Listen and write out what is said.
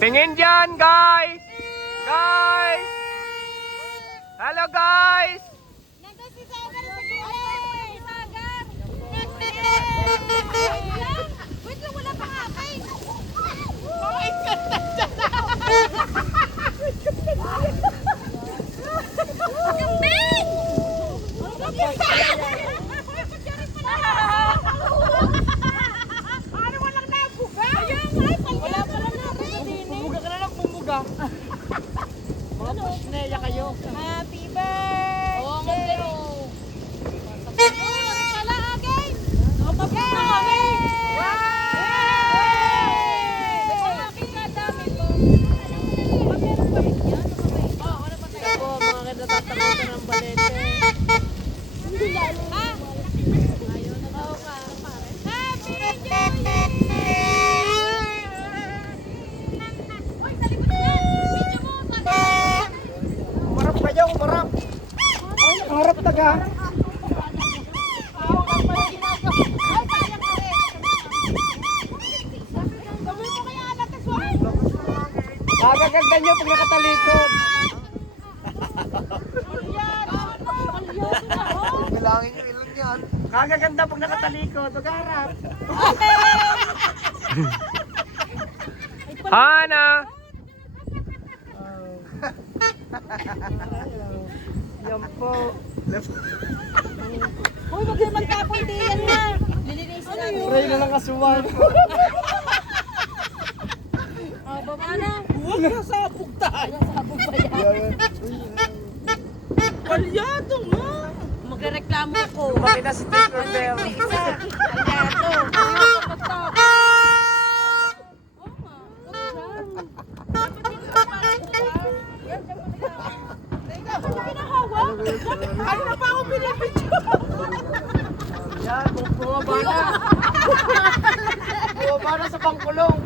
Tingin dyan, guys! Guys! Hello, guys! Nandun si Sagar sa gilid! Sagar! Wait lang, wala pang akay! Ay, ganda dyan! Kambing! Ano walang nabuga? Wala pa lang nabuga. Pumuga ka na lang, pumuga. Mga pasneya kayo. Happy birthday! Oo, Mandero. Wala again! Tapos na kami! Ako, mga kinatatakutan ng balete. Umarap kayo, umarap! Ay, nakaharap taga! Kagaganda nyo pag nakatalikod! Bilangin nyo ilan yan. Kagaganda pag nakatalikod, magharap. Hana! Yan po. Uy, wag kayo magkapuntiyan na! Lilinisin natin. Pray na lang kasuwan. Baba na! Huwag na sabog tayo. Sabog ba yan? Palyado nga. Magreklamo ko. Lumaki na si Tinker Bell. Isa. Alberto. Ano na pa ako pinapicture? Yan, bumaba na. Bumaba na sa pangkulong.